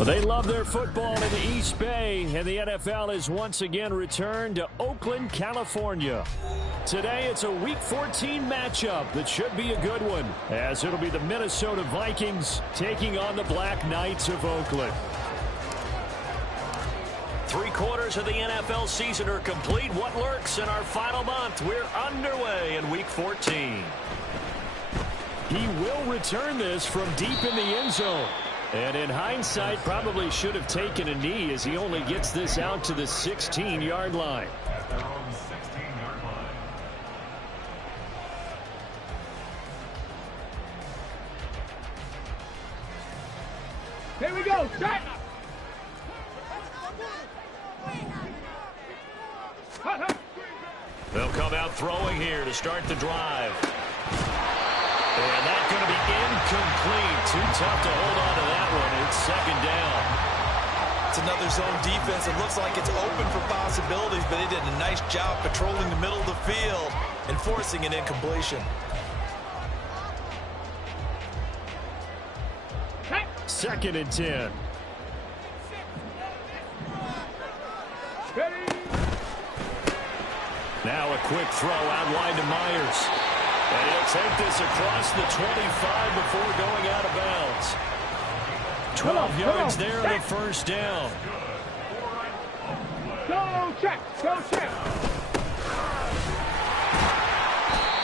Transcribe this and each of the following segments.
Well, they love their football in the East Bay, and the NFL has once again returned to Oakland, California. Today, it's a Week 14 matchup that should be a good one, as it'll be the Minnesota Vikings taking on the Black Knights of Oakland. 3/4 of the NFL season are complete. What lurks in our final month? We're underway in Week 14. He will return this from deep in the end zone. And in hindsight, probably should have taken a knee as he only gets this out to the 16-yard line. Here we go, set! They'll come out throwing here to start the drive. And that's going to be incomplete. Too tough to hold on to that one. It's second down. It's another zone defense. It looks like it's open for possibilities, but they did a nice job patrolling the middle of the field and forcing an incompletion. Second and 10. Now a quick throw out wide to Myers. And he'll take this across the 25 before going out of bounds. 12 yards there on the first down. Go check, go check.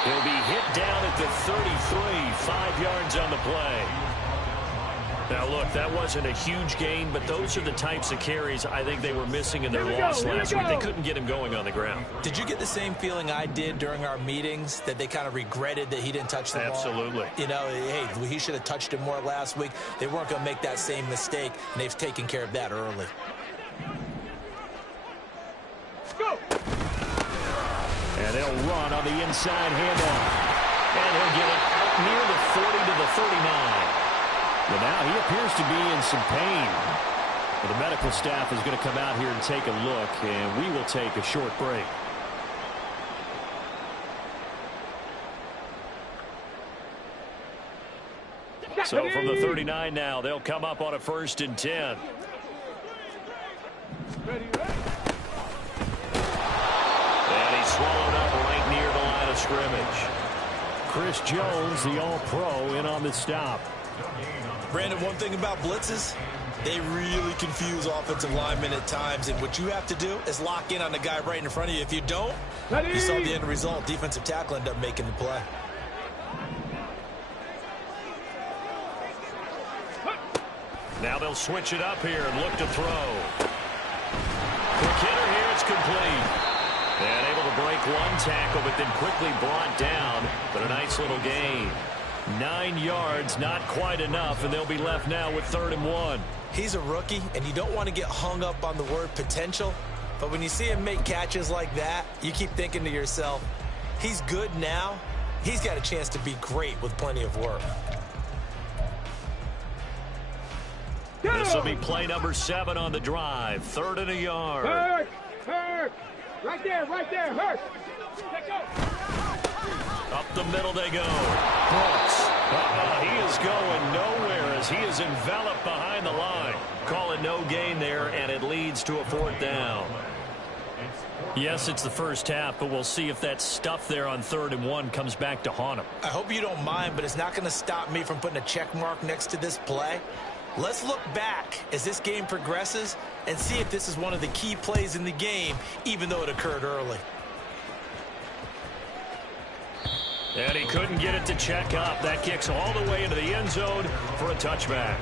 He'll be hit down at the 33, 5 yards on the play. Now, look, that wasn't a huge gain, but those are the types of carries I think they were missing in their loss last week. They couldn't get him going on the ground. Did you get the same feeling I did during our meetings, that they kind of regretted that he didn't touch the ball? Absolutely. You know, hey, he should have touched it more last week. They weren't going to make that same mistake, and they've taken care of that early. Go! And they'll run on the inside handoff. And he'll get it out near the 40 to the 39. Well, now he appears to be in some pain. Well, the medical staff is going to come out here and take a look, and we will take a short break. So from the 39 now, they'll come up on a 1st and 10. And he's swallowed up right near the line of scrimmage. Chris Jones, the All-Pro, in on the stop. Brandon, one thing about blitzes, they really confuse offensive linemen at times, and what you have to do is lock in on the guy right in front of you. If you don't, you saw the end result. Defensive tackle ended up making the play. Now they'll switch it up here and look to throw. Quick hitter here, it's complete. And able to break one tackle, but then quickly brought down. But a nice little gain. 9 yards, not quite enough, and they'll be left now with 3rd and 1. He's a rookie, and you don't want to get hung up on the word potential. But when you see him make catches like that, you keep thinking to yourself, he's good now. He's got a chance to be great with plenty of work. This will be play number 7 on the drive. 3rd and a yard. Hurt. Right there, hurt. Up the middle they go. Brooks. He is going nowhere as he is enveloped behind the line. Call it no gain there, and it leads to a 4th down. Yes, it's the first half, but we'll see if that stuff there on 3rd and 1 comes back to haunt him. I hope you don't mind, but it's not going to stop me from putting a check mark next to this play. Let's look back as this game progresses and see if this is one of the key plays in the game, even though it occurred early. And he couldn't get it to check up. That kicks all the way into the end zone for a touchback.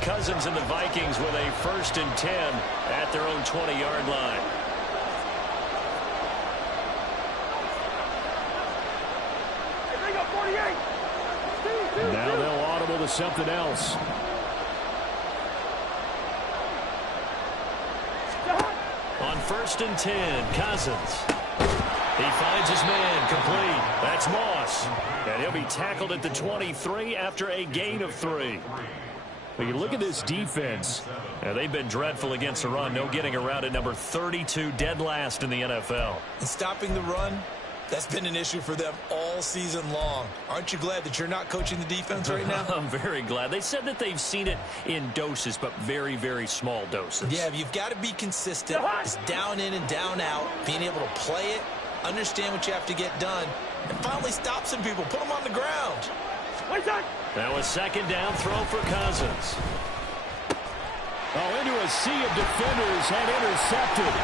Cousins and the Vikings with a 1st and 10 at their own 20-yard line. Now they'll audible to something else. On 1st and 10, Cousins. He finds his man, complete. That's Moss. And he'll be tackled at the 23 after a gain of 3. But you look at this defense. They've been dreadful against the run. No getting around at number 32, dead last in the NFL. And stopping the run, that's been an issue for them all season long. Aren't you glad that you're not coaching the defense right now? I'm very glad. They said that they've seen it in doses, but very, very small doses. Yeah, you've got to be consistent. It's down in and down out, being able to play it, understand what you have to get done, and finally stop some people, put them on the ground. Now a second down throw for Cousins. Oh, into a sea of defenders and intercepted.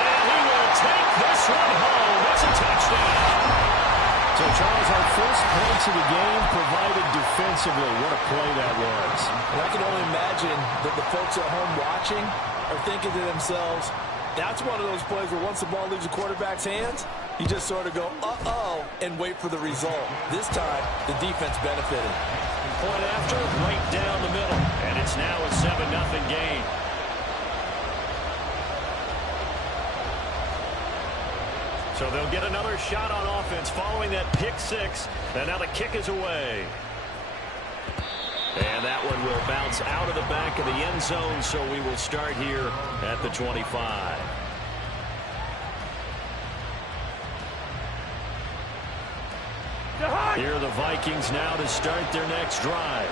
And he will take this one home. It's a touchdown. So, Charles, our first points of the game provided defensively. What a play that was. And I can only imagine that the folks at home watching are thinking to themselves, that's one of those plays where once the ball leaves the quarterback's hands, you just sort of go, uh-oh, and wait for the result. This time, the defense benefited. Point after, right down the middle. And it's now a 7-0 game. So they'll get another shot on offense following that pick 6. And now the kick is away. And that one will bounce out of the back of the end zone, so we will start here at the 25. Here are the Vikings now to start their next drive.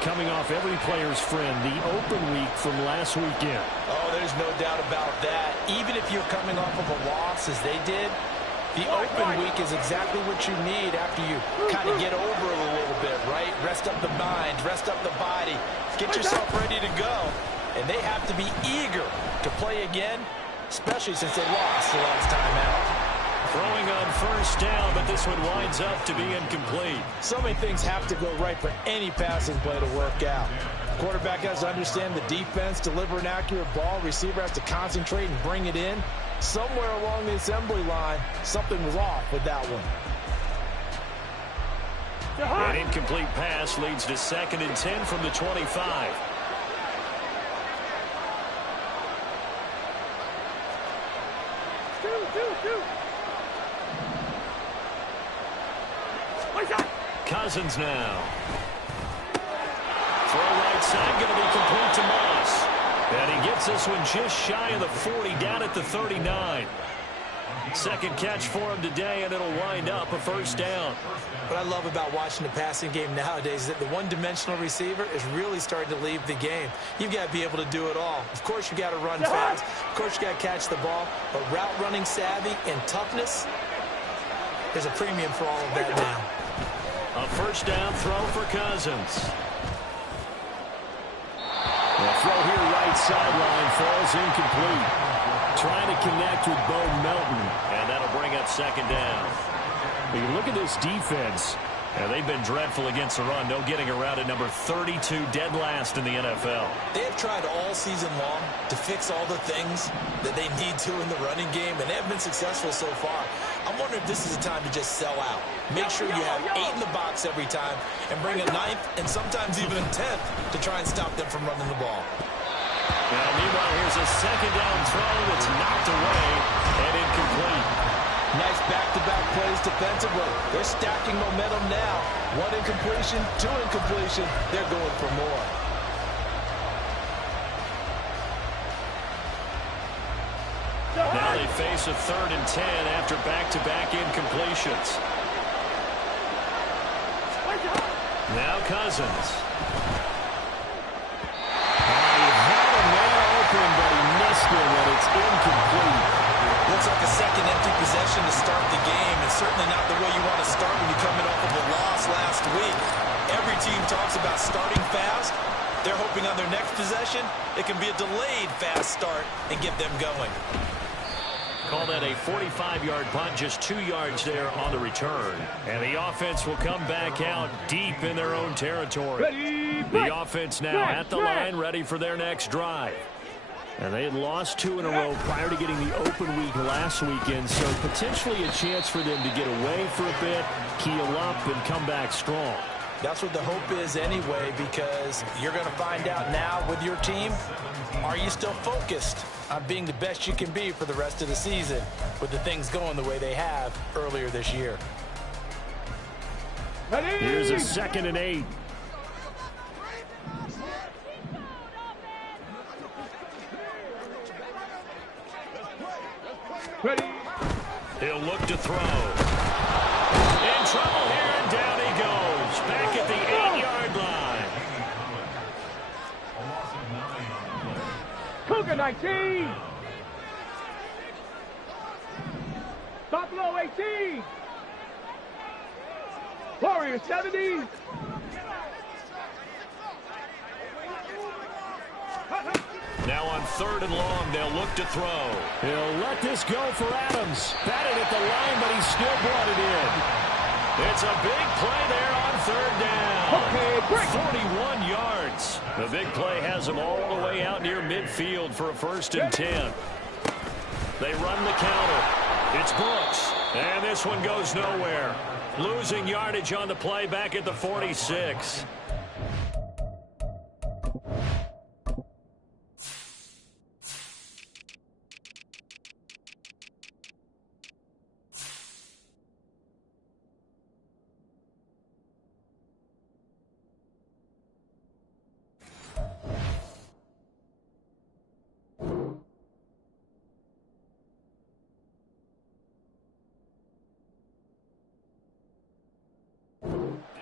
Coming off every player's friend, the open week from last weekend. Oh, there's no doubt about that. Even if you're coming off of a loss as they did, the open week is exactly what you need after you kind of get over it a little bit, right? Rest up the mind, rest up the body, get yourself ready to go. And they have to be eager to play again, especially since they lost the last time out. Throwing on first down, but this one winds up to be incomplete. So many things have to go right for any passing play to work out. Quarterback has to understand the defense, deliver an accurate ball. Receiver has to concentrate and bring it in. Somewhere along the assembly line, something was off with that one. An incomplete pass leads to 2nd and 10 from the 25. Cousins now. Throw right side, going to be complete to Moss. And he gets this one just shy of the 40, down at the 39. Second catch for him today, and it'll wind up a first down. What I love about watching the passing game nowadays is that the one-dimensional receiver is really starting to leave the game. You've got to be able to do it all. Of course, you got to run fast. Of course, you got to catch the ball. But route running savvy and toughness, there's a premium for all of that now. A first down throw for Cousins. The throw here right sideline falls incomplete. Trying to connect with Bo Melton. And that'll bring up 2nd down. When you look at this defense, they've been dreadful against the run. No getting around at number 32, dead last in the NFL. They have tried all season long to fix all the things that they need to in the running game, and they have been successful so far. I'm wondering if this is a time to just sell out. Make sure you have 8 in the box every time and bring a 9th and sometimes even a 10th to try and stop them from running the ball. Now, meanwhile, here's a 2nd down throw that's knocked away and incomplete. Nice back-to-back plays defensively. They're stacking momentum now. 1 incompletion, 2 incompletion. They're going for more. Now they face a 3rd and 10 after back-to-back incompletions. Now Cousins. he had a man open, but he missed it, and it's incomplete. Looks like a second empty possession to start the game, and certainly not the way you want to start when you're coming off of a loss last week. Every team talks about starting fast. They're hoping on their next possession, it can be a delayed fast start and get them going. Call that a 45-yard punt, just 2 yards there on the return. And the offense will come back out deep in their own territory. The offense now at the line, ready for their next drive. And they had lost 2 in a row prior to getting the open week last weekend, so potentially a chance for them to get away for a bit, keel up, and come back strong. That's what the hope is anyway, because you're going to find out now with your team, are you still focused on being the best you can be for the rest of the season with the things going the way they have earlier this year? Here's a 2nd and 8. Ready. He'll look to throw. In trouble here, and down he goes. Back at the 8-yard line. Cougar 19. Buffalo 18. Warrior 70. Now on 3rd and long, they'll look to throw. He'll let this go for Adams. Batted at the line, but he still brought it in. It's a big play there on 3rd down. Okay, great. 41 yards. The big play has them all the way out near midfield for a 1st and 10. They run the counter. It's Brooks. And this one goes nowhere. Losing yardage on the play back at the 46.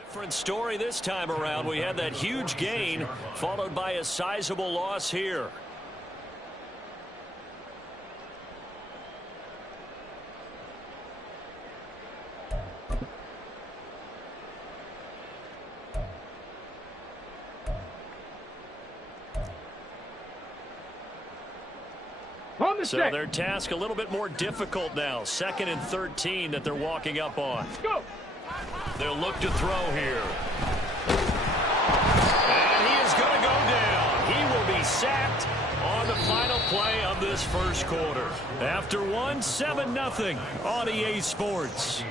Different story this time around. We had that huge gain followed by a sizable loss here. So their task a little bit more difficult now. 2nd and 13 that they're walking up on. Go. They'll look to throw here. And he is going to go down. He will be sacked on the final play of this 1st quarter. After 7-0 on EA Sports.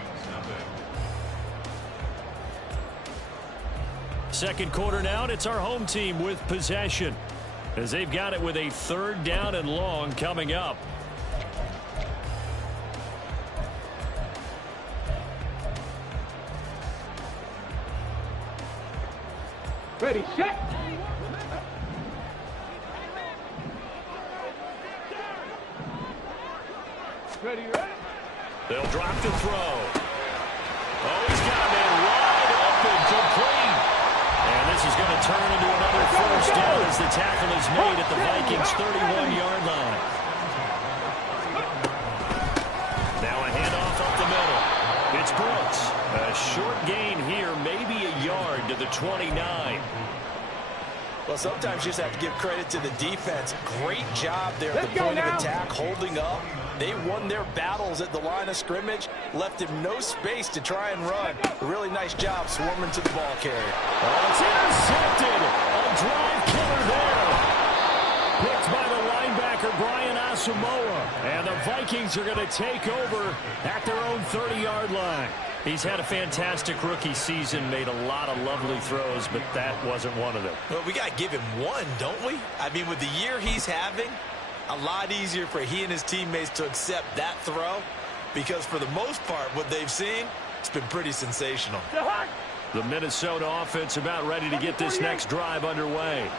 2nd quarter now, and it's our home team with possession, as they've got it with a 3rd down and long coming up. Ready, set. Ready, ready. They'll drop the throw. Oh, he's got a man wide open, complete. And this is going to turn into another 1st down as the tackle is made at the Vikings' 31-yard line. Now a handoff up the middle. It's Brooks. A short gain here, maybe a yard to the 29. Well, sometimes you just have to give credit to the defense. Great job there at the point of attack, holding up. They won their battles at the line of scrimmage, left him no space to try and run. A really nice job swarming to the ball carrier. Oh, it's intercepted. A drive killer there. Picked by the linebacker, Brian Asamoah. And the Vikings are going to take over at their own 30-yard line. He's had a fantastic rookie season, made a lot of lovely throws, but that wasn't one of them. Well, we got to give him one, don't we? I mean, with the year he's having, a lot easier for he and his teammates to accept that throw, because for the most part, what they've seen, it's been pretty sensational. The Minnesota offense about ready to get this next drive underway.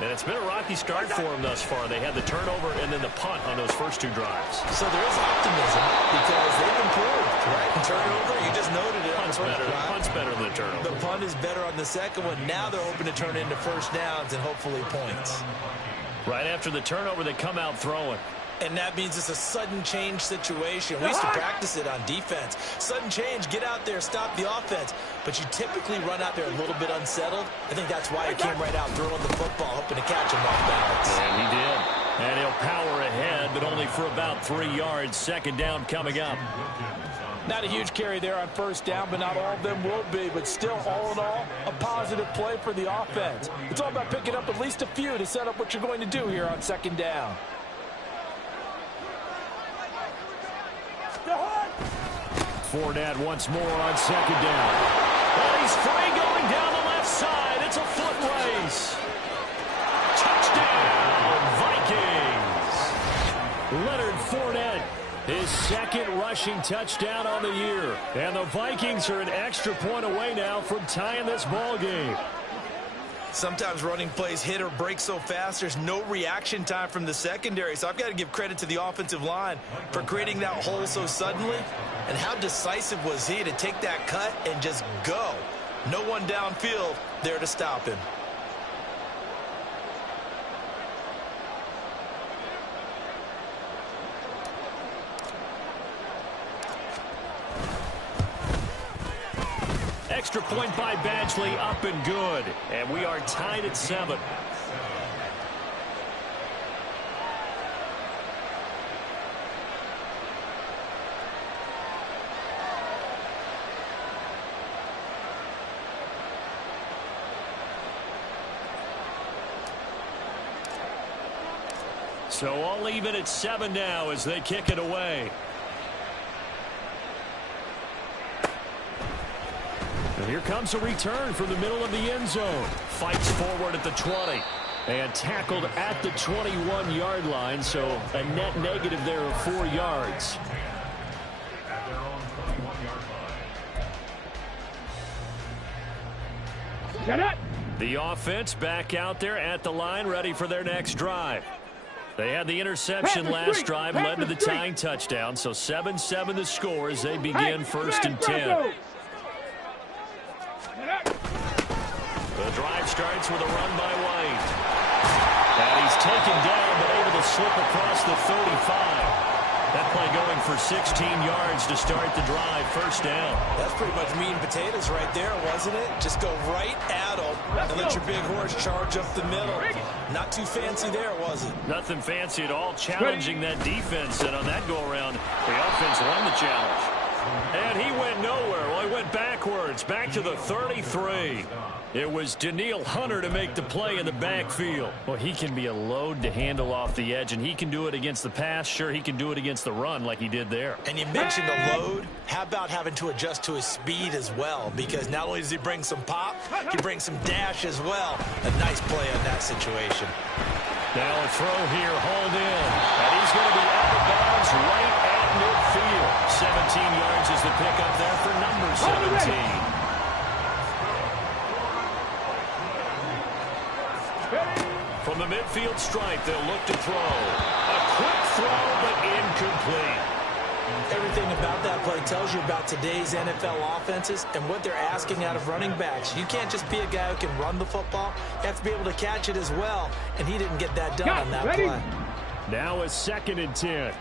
And it's been a rocky start for them thus far. They had the turnover and then the punt on those first 2 drives. So there is optimism because they've improved, right? Turnover, you just noted it. Punt's better than the turnover. The punt is better on the second one. Now they're hoping to turn it into 1st downs and hopefully points. Right after the turnover, they come out throwing. And that means it's a sudden change situation. We used to practice it on defense. Sudden change, get out there, stop the offense. But you typically run out there a little bit unsettled. I think that's why he came right out throwing the football, hoping to catch him off balance. And he did. And he'll power ahead, but only for about 3 yards. 2nd down coming up. Not a huge carry there on 1st down, but not all of them will be. But still, all in all, a positive play for the offense. It's all about picking up at least a few to set up what you're going to do here on 2nd down. Fournette once more on 2nd down. And he's free going down the left side. It's a foot race. Touchdown, Vikings. Leonard Fournette, his second rushing touchdown on the year. And the Vikings are an extra point away now from tying this ball game. Sometimes running plays hit or break so fast, there's no reaction time from the secondary. So I've got to give credit to the offensive line for creating that hole so suddenly. And how decisive was he to take that cut and just go? No one downfield there to stop him. Extra point by Badgley, up and good. And we are tied at 7. So all even at 7 now as they kick it away. And here comes a return from the middle of the end zone. Fights forward at the 20. And tackled at the 21-yard line, so a net negative there of 4 yards. The offense back out there at the line, ready for their next drive. They had the interception last drive, led to the tying touchdown, so 7-7 the score as they begin first and 10. The drive starts with a run by White. And he's taken down, but able to slip across the 35. That play going for 16 yards to start the drive, first down. That's pretty much meat and potatoes right there, wasn't it? Just go right at them and let your big horse charge up the middle. Not too fancy there, was it? Nothing fancy at all, challenging that defense. And on that go-around, the offense won the challenge. And he went nowhere. Well, he went backwards, back to the 33. It was Danielle Hunter to make the play in the backfield. Well, he can be a load to handle off the edge, and he can do it against the pass. Sure, he can do it against the run like he did there. And you mentioned a load. How about having to adjust to his speed as well? Because not only does he bring some pop, he brings some dash as well. A nice play on that situation. Now a throw here, hauled in. And he's going to be out of bounds right at midfield. 17 yards is the pickup there for number 17. From the midfield stripe, they'll look to throw. A quick throw, but incomplete. Everything about that play tells you about today's NFL offenses and what they're asking out of running backs. You can't just be a guy who can run the football. You have to be able to catch it as well, and he didn't get that done on that play. Now a 2nd and 10.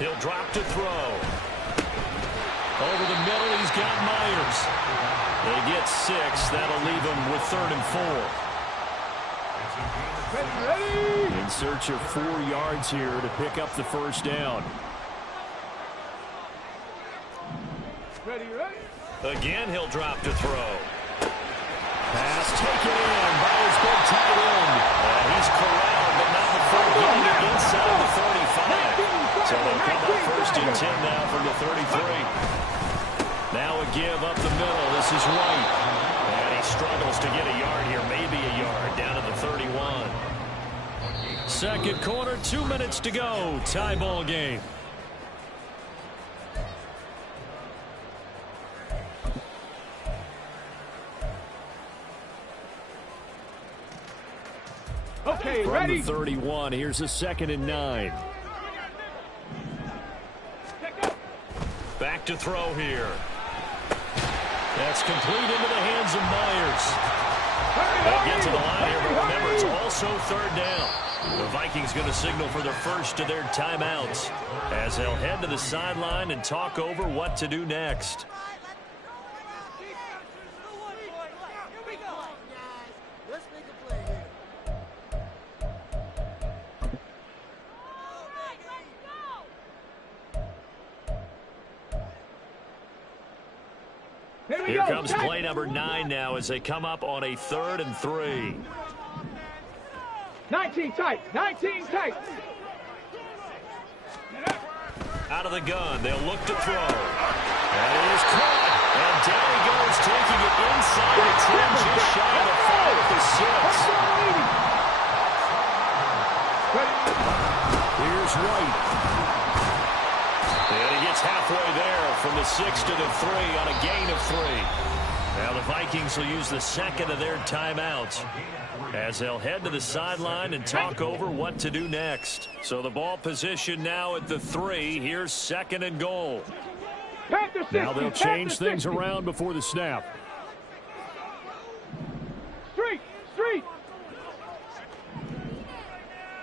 He'll drop to throw. Over the middle, he's got Myers. They get 6. That'll leave them with 3rd and 4. In search of 4 yards here to pick up the first down. Again, he'll drop to throw. Pass taken in by his big tight end. He's corralled, but not before getting it inside the 35. So they'll come up 1st and 10 now from the 33. Now a give up the middle. This is White. And he struggles to get a yard here, maybe a yard, down to the 31. Second quarter, 2 minutes to go. Tie ball game. Okay, From ready? the 31, here's a 2nd and 9. Back to throw here. That's complete into the hands of Myers. They'll get to the line here, but remember, it's also 3rd down. The Vikings going to signal for the first of their timeouts as they'll head to the sideline and talk over what to do next. Here comes play number 9 now as they come up on a 3rd and 3. 19 tight. 19 tight. Out of the gun, they'll look to throw. And it is caught. And down he goes, taking it inside the 10, just shy of the 5 with the 6. Here's White. And he gets halfway there from the 6 to the 3 on a gain of 3. Now the Vikings will use the second of their timeouts as they'll head to the sideline and talk over what to do next. So the ball position now at the 3. Here's 2nd and goal. Now they'll change things around before the snap. Street.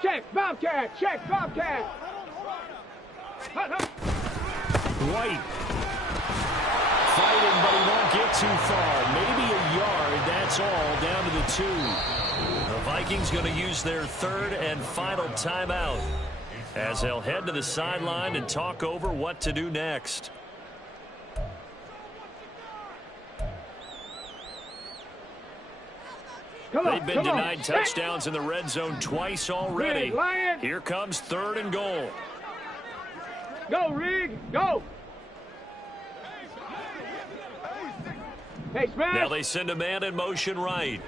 Check, Bobcat. White. Fighting, but he won't get too far. Maybe a yard, that's all, down to the 2. The Vikings going to use their 3rd and final timeout as they'll head to the sideline and talk over what to do next. They've been denied touchdowns in the red zone twice already. Here comes 3rd and goal. Go, Rig, go. Hey, Smash. Now they send a man in motion right.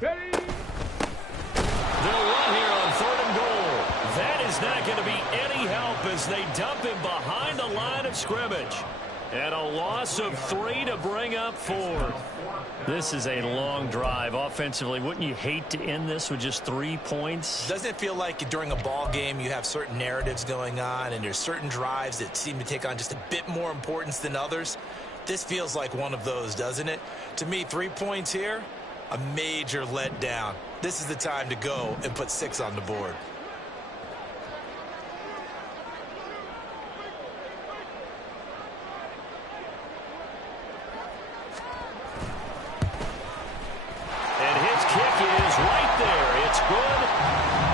Ready. They'll run here on 3rd and goal. That is not going to be any help as they dump him behind the line of scrimmage. And a loss of 3 to bring up 4. This is a long drive offensively. Wouldn't you hate to end this with just 3 points? Doesn't it feel like during a ball game you have certain narratives going on and there's certain drives that seem to take on just a bit more importance than others? This feels like one of those, doesn't it? To me, 3 points here, a major letdown. This is the time to go and put 6 on the board.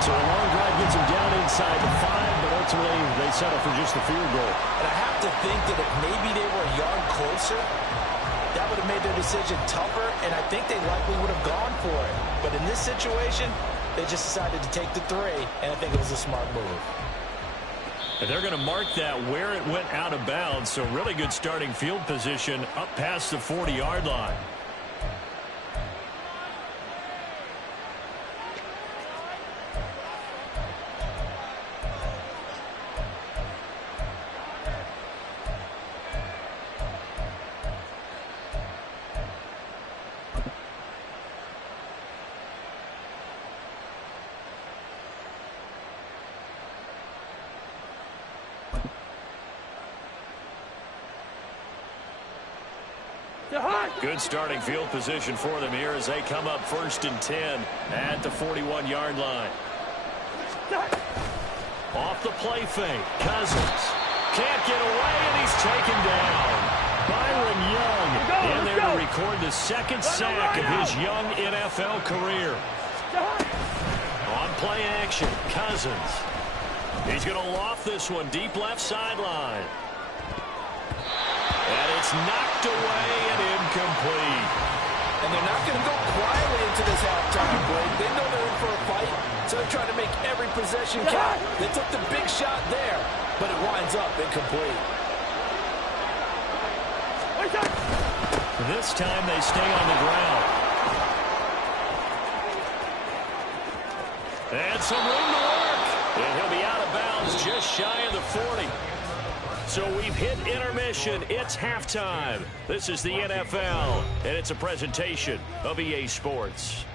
So a long drive gets him down inside the 5, but ultimately they settle for just the field goal. And I have to think that if maybe they were a yard closer, that would have made their decision tougher, and I think they likely would have gone for it. But in this situation, they just decided to take the 3, and I think it was a smart move. And they're going to mark that where it went out of bounds, so really good starting field position up past the 40-yard line. Good starting field position for them here as they come up 1st and 10 at the 41-yard line. Off the play fake, Cousins can't get away, and he's taken down. Byron Young in there to record the 2nd sack of his young NFL career. On play action, Cousins. He's going to loft this one deep left sideline. And it's knocked away and incomplete. And they're not going to go quietly into this halftime break. They know they're in for a fight, so they're trying to make every possession count. They took the big shot there, but it winds up incomplete. This time they stay on the ground. And some room to work. And he'll be out of bounds just shy of the 40. So we've hit intermission. It's halftime. This is the NFL, and it's a presentation of EA Sports.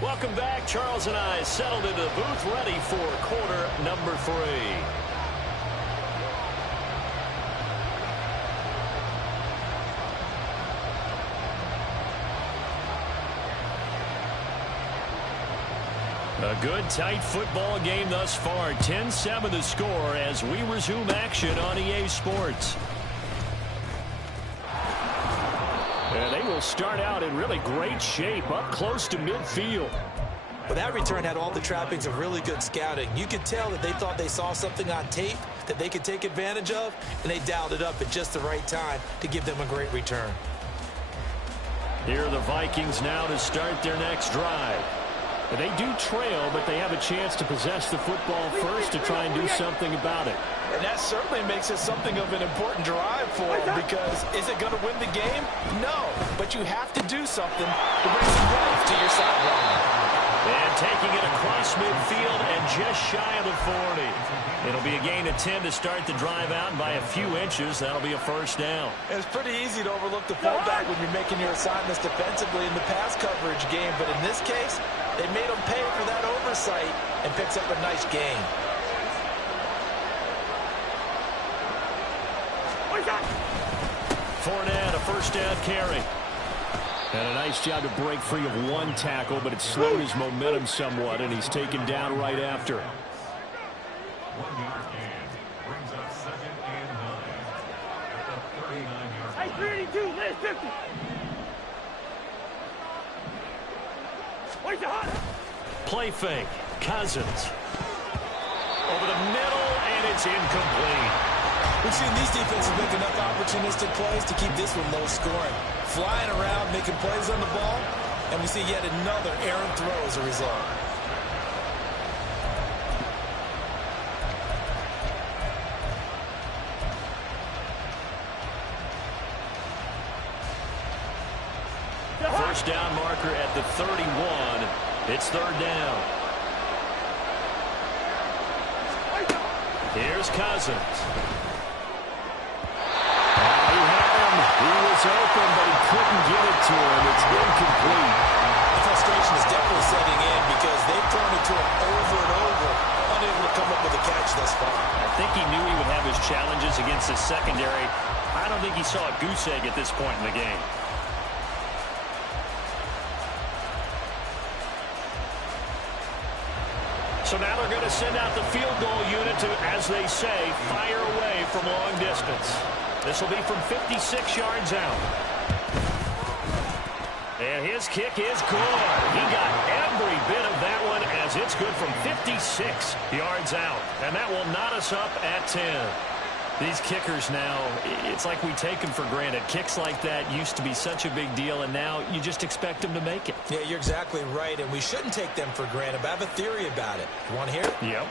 Welcome back. Charles and I settled into the booth ready for quarter number 3. A good, tight football game thus far. 10-7 the score as we resume action on EA Sports. And they will start out in really great shape up close to midfield. Well, that return had all the trappings of really good scouting. You could tell that they thought they saw something on tape that they could take advantage of, and they dialed it up at just the right time to give them a great return. Here are the Vikings now to start their next drive. They do trail, but they have a chance to possess the football first to try and do something about it. And that certainly makes it something of an important drive for them, because is it going to win the game? No, but you have to do something to bring some life to your sideline. And taking it across midfield and just shy of the 40. It'll be a gain of 10 to start the drive out, and by a few inches, that'll be a first down. It's pretty easy to overlook the fullback when you're making your assignments defensively in the pass coverage game, but in this case, they made him pay for that oversight and picks up a nice gain. Fournette, a first down carry. And a nice job to break free of one tackle, but it slowed his momentum somewhat, and he's taken down right after. Hey, 382, last 50. Where's the hot? Play fake. Cousins. Over the middle, and it's incomplete. We've seen these defenses make enough opportunistic plays to keep this one low scoring. Flying around, making plays on the ball, and we see yet another errant throw as a result. First down marker at the 31. It's third down. Here's Cousins. He was open, but he couldn't get it to him. It's incomplete. The frustration is definitely setting in because they've thrown it to him over and over, unable to come up with a catch thus far. I think he knew he would have his challenges against his secondary. I don't think he saw a goose egg at this point in the game. So now they're going to send out the field goal unit to, as they say, fire away from long distance. This will be from 56 yards out. And his kick is good. He got every bit of that one as it's good from 56 yards out. And that will knot us up at 10. These kickers now, it's like we take them for granted. Kicks like that used to be such a big deal, and now you just expect them to make it. Yeah, you're exactly right, and we shouldn't take them for granted, but I have a theory about it. You want to hear it? Yep.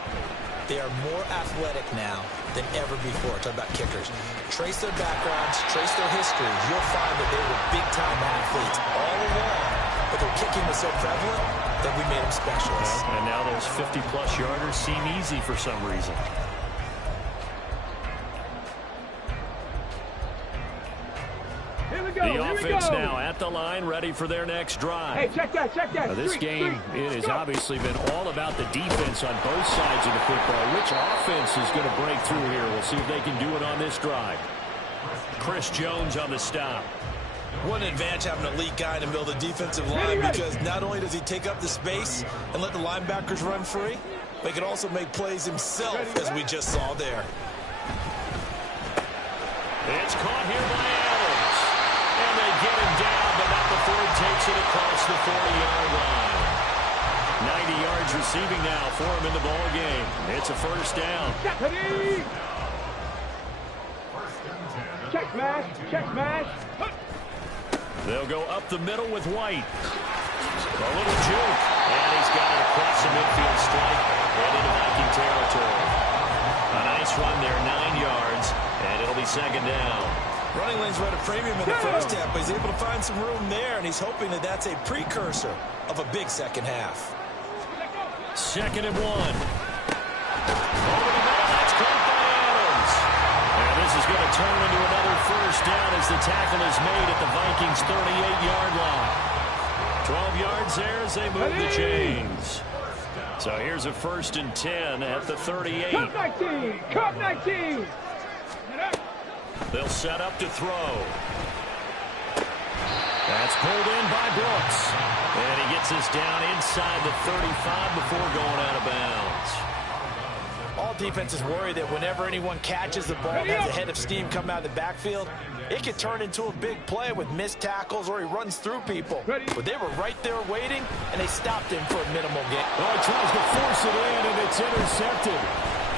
They are more athletic now than ever before. Talk about kickers. Trace their backgrounds, trace their history. You'll find that they were big-time athletes all along, but their kicking was so prevalent that we made them specialists. And now those 50-plus yarders seem easy for some reason. The offense now at the line, ready for their next drive. Hey, check that, check that. This game, it has obviously been all about the defense on both sides of the football. Which offense is going to break through here? We'll see if they can do it on this drive. Chris Jones on the stop. What an advantage having an elite guy in the middle of the defensive line, because not only does he take up the space and let the linebackers run free, but he can also make plays himself, as we just saw there. It's caught here by Adams. And they get him down, but not before he takes it across the 40-yard line. 90 yards receiving now for him in the ball game. It's a first down. Check smash, check smash. They'll go up the middle with White. A little juke. And he's got it across the midfield stripe and into Viking territory. A nice run there, 9 yards, and it'll be second down. Running lanes were at a premium in the first half, but he's able to find some room there, and he's hoping that that's a precursor of a big second half. Second and 1. Over the middle, that's caught by Adams. And this is going to turn into another first down as the tackle is made at the Vikings' 38-yard line. 12 yards there as they move the chains. So here's a first and 10 at the 38. Cup 19, Cup 19. They'll set up to throw. That's pulled in by Brooks. And he gets us down inside the 35 before going out of bounds. All defenses worry that whenever anyone catches the ball and has a head of steam coming out of the backfield, it could turn into a big play with missed tackles or he runs through people. But they were right there waiting, and they stopped him for a minimal gain. Oh, he tries to force it in, and it's intercepted.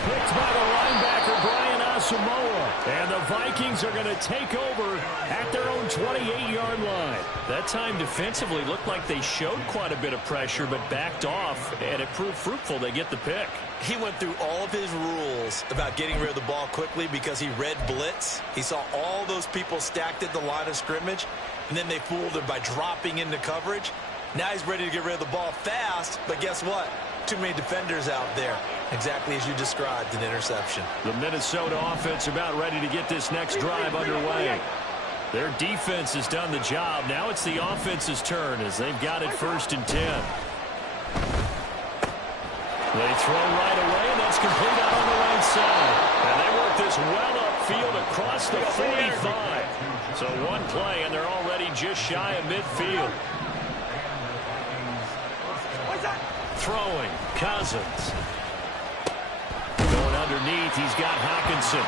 Picked by the linebacker, Brian Asamoah. And the Vikings are going to take over at their own 28-yard line. That time defensively looked like they showed quite a bit of pressure but backed off, and it proved fruitful. They get the pick. He went through all of his rules about getting rid of the ball quickly because he read blitz. He saw all those people stacked at the line of scrimmage, and then they fooled him by dropping into coverage. Now he's ready to get rid of the ball fast, but guess what? Too many defenders out there. Exactly as you described, an interception. The Minnesota offense about ready to get this next drive underway. Their defense has done the job. Now it's the offense's turn as they've got it 1st and 10. They throw right away, and that's complete out on the right side. And they work this well upfield across the 45. So one play, and they're already just shy of midfield. Throwing, Cousins. Going underneath, he's got Hockenson.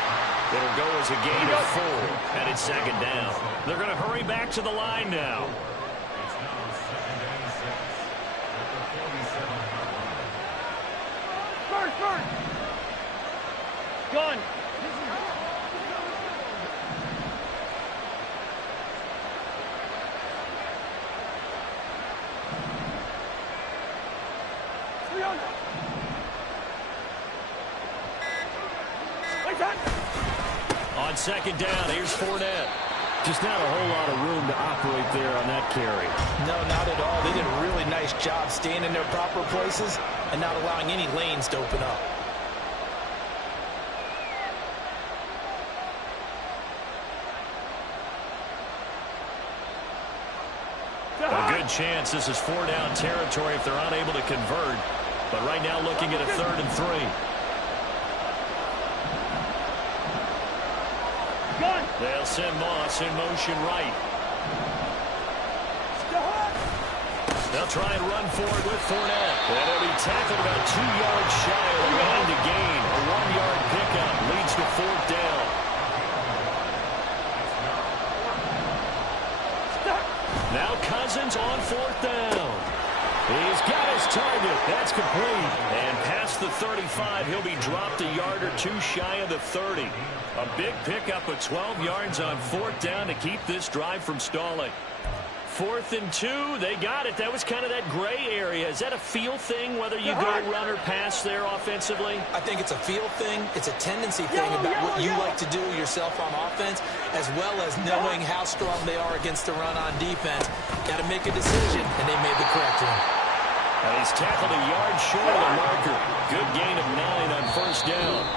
It'll go as a gain of 4, and it's 2nd down. They're going to hurry back to the line now. First. Gun. On 2nd down, here's Fournette. Just not a whole lot of room to operate there on that carry. No, not at all. They did a really nice job staying in their proper places and not allowing any lanes to open up. A good chance this is 4-down territory if they're unable to convert. But right now looking at a 3rd and 3. They'll send Moss in motion right. They'll try and run forward with Fournette. And it'll be tackled about 2 yards shy of the line to gain. A 1-yard pickup leads to 4th down. Now Cousins on 4th down. He's got his target. That's complete. And past the 35, he'll be dropped a yard or 2 shy of the 30. A big pickup of 12 yards on 4th down to keep this drive from stalling. 4th and 2, they got it. That was kind of that gray area. Is that a feel thing, whether you go run or pass there offensively? I think it's a feel thing. It's a tendency thing about what you like to do yourself on offense, as well as knowing how strong they are against the run on defense. Got to make a decision, and they made the correct one. And he's tackled a yard short of the marker. Good gain of 9 on 1st down.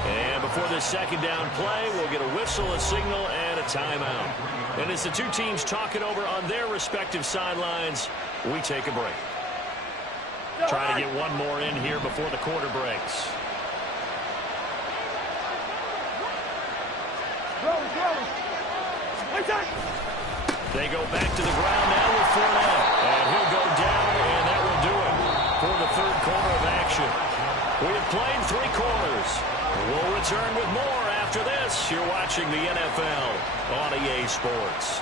And before this 2nd down play, we'll get a whistle, a signal, and a timeout. And as the two teams talk it over on their respective sidelines, we take a break. Trying to get one more in here before the quarter breaks. They go back to the ground now with Fournette. And he'll go down, and that will do it for the 3rd quarter of action. We have played 3 quarters. We'll return with more after this. You're watching the NFL on EA Sports.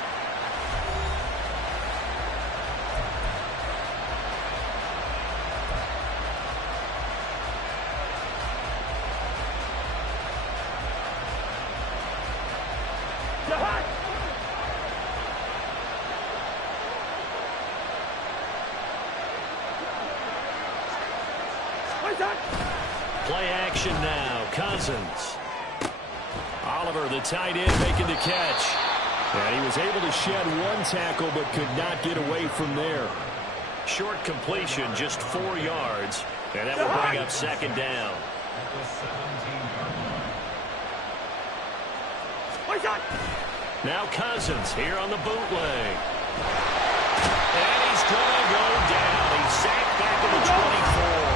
Play action now. Cousins. Oliver, the tight end, making the catch. And he was able to shed 1 tackle but could not get away from there. Short completion, just 4 yards. And that will bring up 2nd down. Now Cousins here on the bootleg. And he's going to go down. He's sacked back at the 24.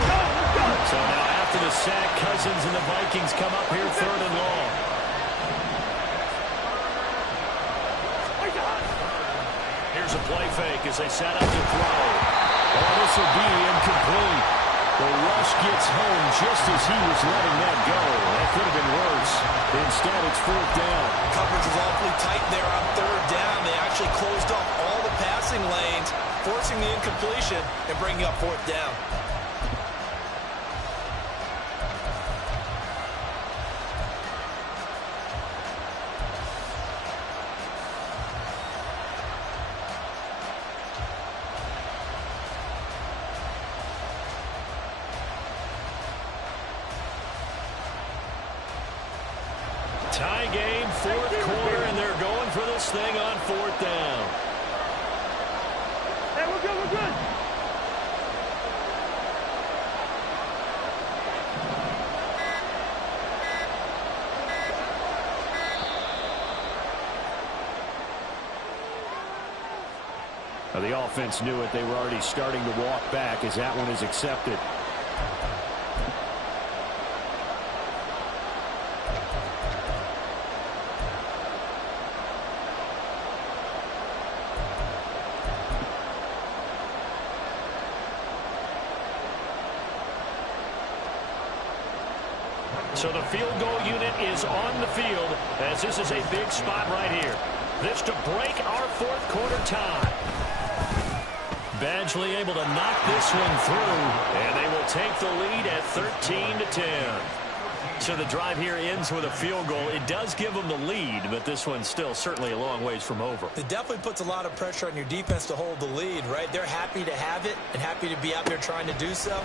So now after the sack, Cousins and the Vikings come up here 3rd and long. Here's a play fake as they set up to throw. Oh, this will be incomplete. The rush gets home just as he was letting that go. That could have been worse. Instead, it's fourth down. Coverage was awfully tight there on third down. They actually closed off all the passing lanes, forcing the incompletion and bringing up fourth down. Tie game, fourth quarter, and they're going for this thing on fourth down. Hey, we're good, we're good. The offense knew it. They were already starting to walk back as that one is accepted. So the field goal unit is on the field as this is a big spot right here. This to break our fourth quarter tie. Badgley able to knock this one through, and they will take the lead at 13-10. So the drive here ends with a field goal. It does give them the lead, but this one's still certainly a long ways from over. It definitely puts a lot of pressure on your defense to hold the lead, right? They're happy to have it and happy to be out there trying to do so.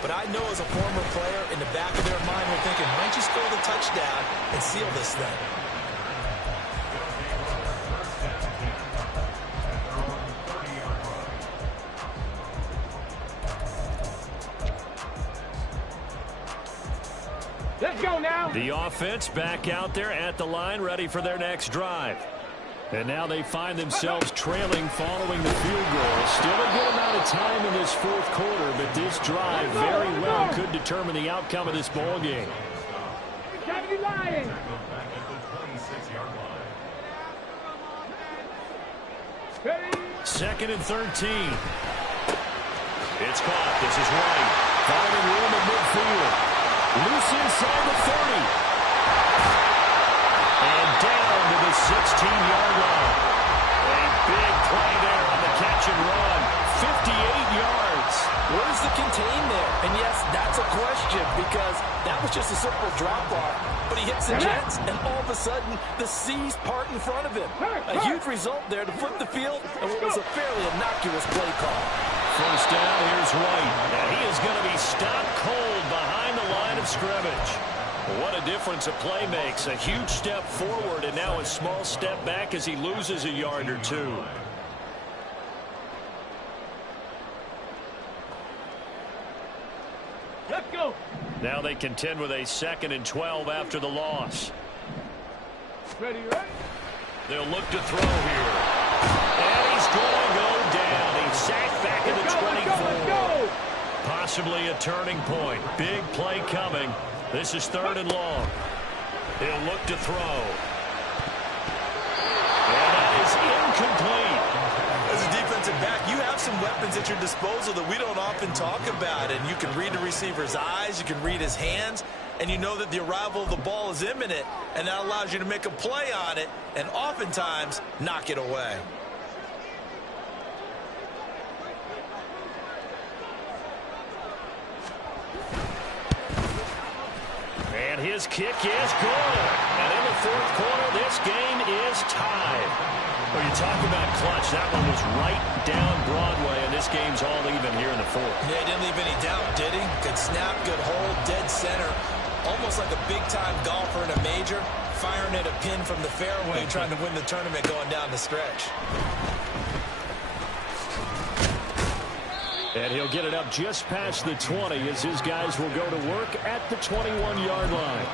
But I know as a former player, in the back of their mind, we're thinking, why don't you score the touchdown and seal this thing? Let's go now. The offense back out there at the line, ready for their next drive. And now they find themselves trailing following the field goal. Still a good amount of time in this fourth quarter, but this drive very well could determine the outcome of this ball game. Second and 13. It's caught. This is White. Finding room at midfield. Loose inside the 30. And down to the 16-yard line. A big play there on the catch and run. 58 yards. Where's the contain there? And yes, that's a question because that was just a simple drop-off. But he hits the Jets, and all of a sudden, the seas part in front of him. A huge result there to flip the field, and what was a fairly innocuous play call. First down, here's White. And he is going to be stopped cold behind the line of scrimmage. What a difference a play makes. A huge step forward, and now a small step back as he loses a yard or two. Let's go. Now they contend with a 2nd and 12 after the loss. Ready, right? They'll look to throw here. And he's going to go down. He's sacked back at the 24. Let's go. Possibly a turning point. Big play coming. This is 3rd and long. He'll look to throw. And that is incomplete. As a defensive back, you have some weapons at your disposal that we don't often talk about. And you can read the receiver's eyes, you can read his hands, and you know that the arrival of the ball is imminent, and that allows you to make a play on it and oftentimes knock it away. And his kick is good. And in the fourth quarter, this game is tied. Well, you talk about clutch. That one was right down Broadway, and this game's all even here in the fourth. Yeah, he didn't leave any doubt, did he? Good snap, good hold, dead center. Almost like a big-time golfer in a major, firing at a pin from the fairway, trying to win the tournament going down the stretch. And he'll get it up just past the 20 as his guys will go to work at the 21-yard line.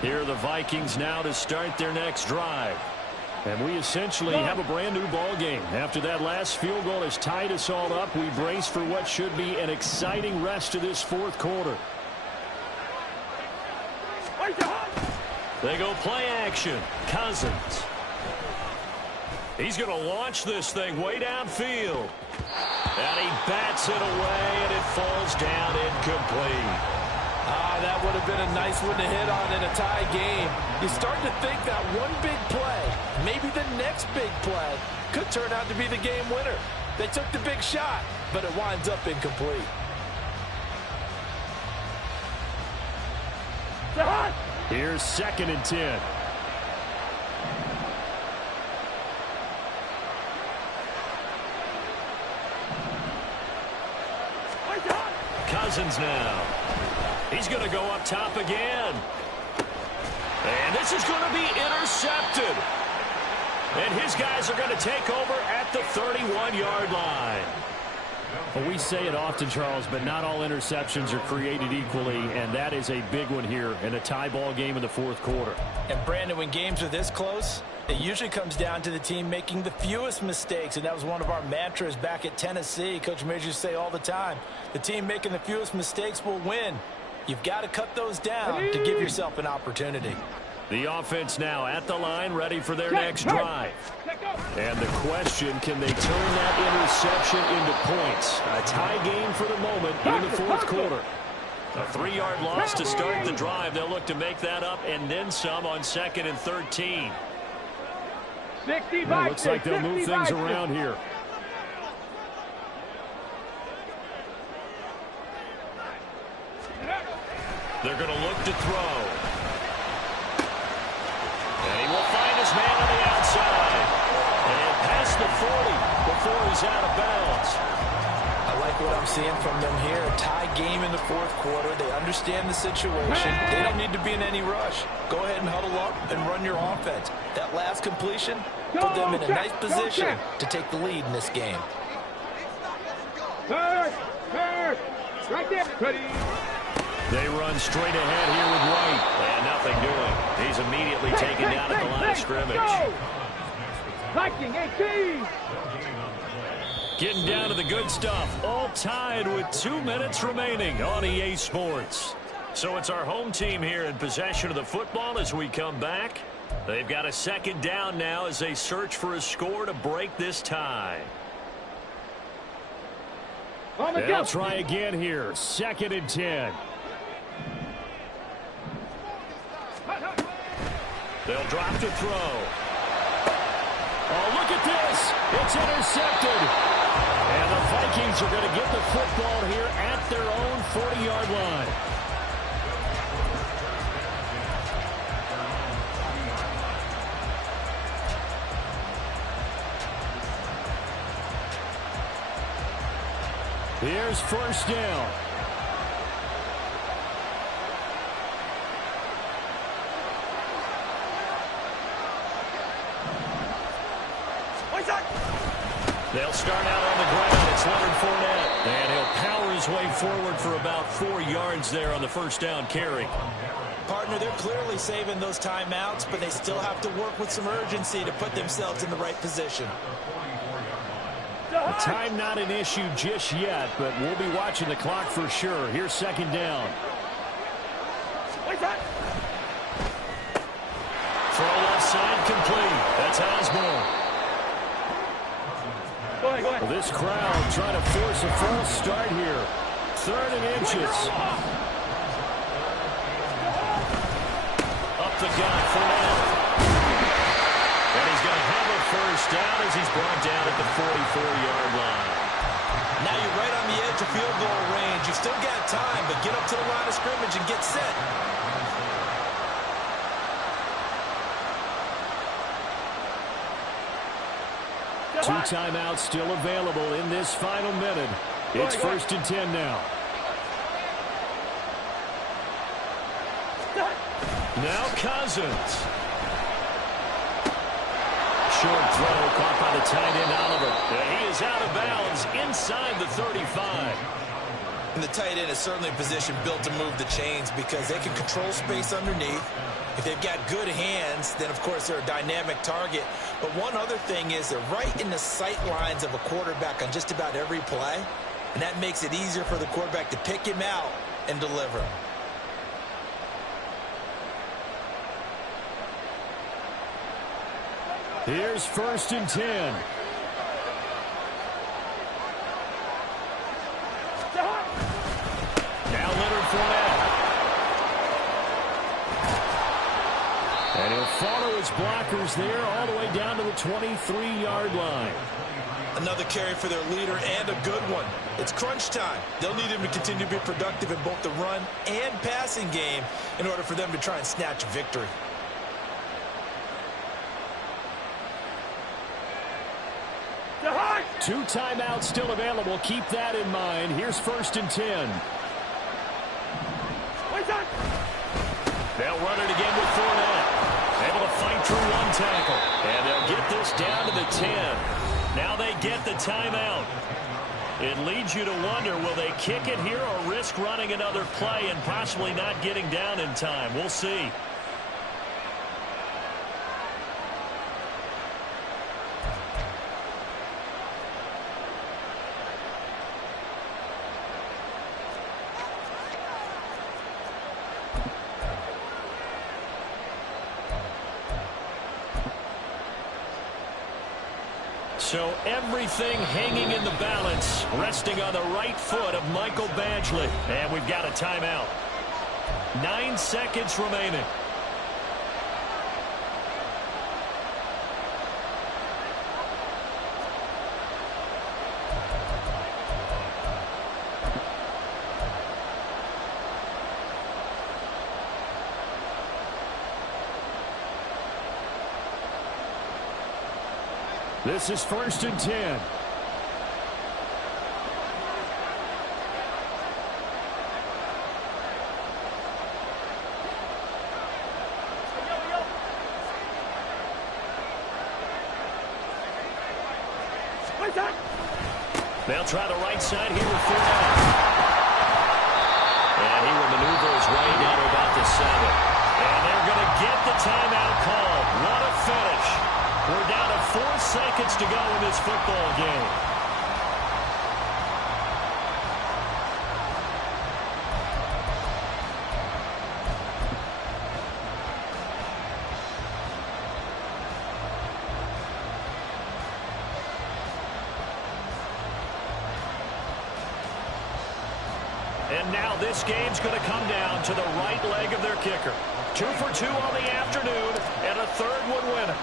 Here are the Vikings now to start their next drive. And we essentially have a brand new ball game. After that last field goal has tied us all up, we brace for what should be an exciting rest of this fourth quarter. They go play action. Cousins. He's going to launch this thing way downfield. And he bats it away, and it falls down incomplete. That would have been a nice one to hit on in a tie game. You start to think that one big play, maybe the next big play, could turn out to be the game winner. They took the big shot, but it winds up incomplete. Here's 2nd and 10. Cousins now. He's going to go up top again. And this is going to be intercepted. And his guys are going to take over at the 31-yard line. Well, we say it often, Charles, but not all interceptions are created equally, and that is a big one here in a tie ball game in the fourth quarter. And, Brandon, when games are this close, it usually comes down to the team making the fewest mistakes, and that was one of our mantras back at Tennessee. Coach Mears used to say all the time, the team making the fewest mistakes will win. You've got to cut those down to give yourself an opportunity. The offense now at the line, ready for their next drive. And the question, can they turn that interception into points? A tie game for the moment in the fourth quarter. A 3-yard loss to start the drive. They'll look to make that up and then some on 2nd and 13. Well, looks like they'll move things around here. They're going to look to throw. And he will find his man on the outside. And past the 40 before he's out of bounds. I like what I'm seeing from them here. A tie game in the fourth quarter. They understand the situation. They don't need to be in any rush. Go ahead and huddle up and run your offense. That last completion put them in a nice position to take the lead in this game. Right there. Ready. They run straight ahead here with White. And nothing doing. He's immediately taken down at the line of scrimmage. Viking 18. Getting down to the good stuff. All tied with 2 minutes remaining on EA Sports. So it's our home team here in possession of the football as we come back. They've got a 2nd down now as they search for a score to break this tie. They'll try again here. 2nd and 10. They'll drop to throw. Oh, look at this. It's intercepted. And the Vikings are going to get the football here at their own 40-yard line. Here's 1st down. They'll start out on the ground. It's Leonard Fournette. And he'll power his way forward for about 4 yards there on the 1st down carry. Partner, they're clearly saving those timeouts, but they still have to work with some urgency to put themselves in the right position. The time not an issue just yet, but we'll be watching the clock for sure. Here's 2nd down. Throw left side complete. That's Osborne. Well, this crowd trying to force a false start here. 3rd and inches. Up the gut for now. And he's going to have a 1st down as he's brought down at the 44-yard line. Now you're right on the edge of field goal range. You've still got time, but get up to the line of scrimmage and get set. Two timeouts still available in this final minute. It's 1st and 10 now. Now Cousins. Short throw caught by the tight end Oliver. He is out of bounds inside the 35. And the tight end is certainly a position built to move the chains because they can control space underneath. If they've got good hands, then, of course, they're a dynamic target. But one other thing is they're right in the sight lines of a quarterback on just about every play, and that makes it easier for the quarterback to pick him out and deliver. Here's 1st and 10. Now Leonard Fournette. And he'll follow his blockers there all the way down to the 23-yard line. Another carry for their leader and a good one. It's crunch time. They'll need him to continue to be productive in both the run and passing game in order for them to try and snatch a victory. Two timeouts still available. Keep that in mind. Here's 1st and 10. They'll run it again with Fournette. Able to fight through one tackle. And they'll get this down to the 10. Now they get the timeout. It leads you to wonder, will they kick it here or risk running another play and possibly not getting down in time? We'll see. So everything hanging in the balance, resting on the right foot of Michael Badgley. And we've got a timeout. 9 seconds remaining. This is 1st and 10. They'll try the right side here with Fournette. And he will maneuver his way down to about the 7. And they're going to get the timeout called. What a finish. We're down to 4 seconds to go in this football game. And now this game's going to come down to the right leg of their kicker. 2 for 2 on the afternoon, and a third one winner.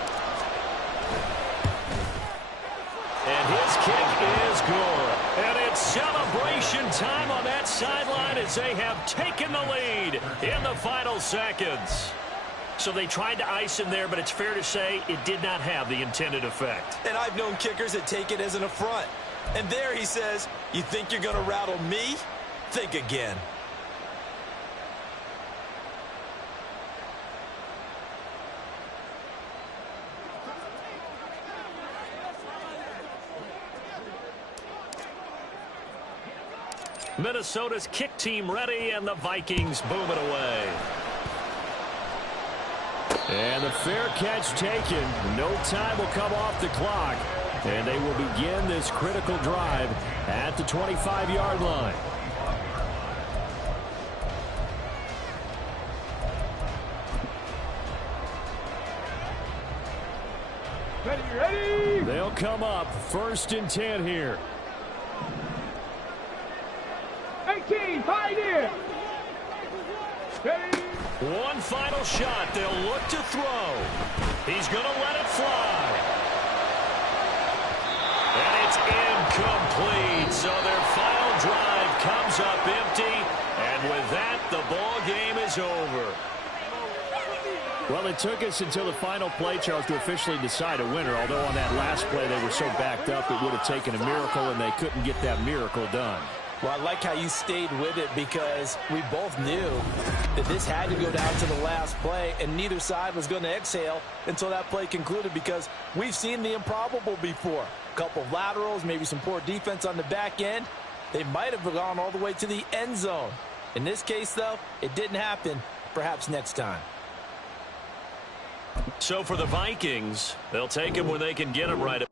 And his kick is good. And it's celebration time on that sideline as they have taken the lead in the final seconds. So they tried to ice him there, but it's fair to say it did not have the intended effect. And I've known kickers that take it as an affront. And there he says, you think you're going to rattle me? Think again. Minnesota's kick team ready, and the Vikings boom it away. And the fair catch taken. No time will come off the clock. And they will begin this critical drive at the 25-yard line. Ready? They'll come up 1st and 10 here. 18, fight in. Ready? One final shot. They'll look to throw. He's going to let it fly. And it's incomplete. So their final drive comes up empty. And with that, the ball game is over. Well, it took us until the final play, Charles, to officially decide a winner. Although on that last play they were so backed up it would have taken a miracle, and they couldn't get that miracle done. Well, I like how you stayed with it because we both knew that this had to go down to the last play, and neither side was going to exhale until that play concluded because we've seen the improbable before. A couple of laterals, maybe some poor defense on the back end. They might have gone all the way to the end zone. In this case, though, it didn't happen. Perhaps next time. So for the Vikings, they'll take him when they can get him right.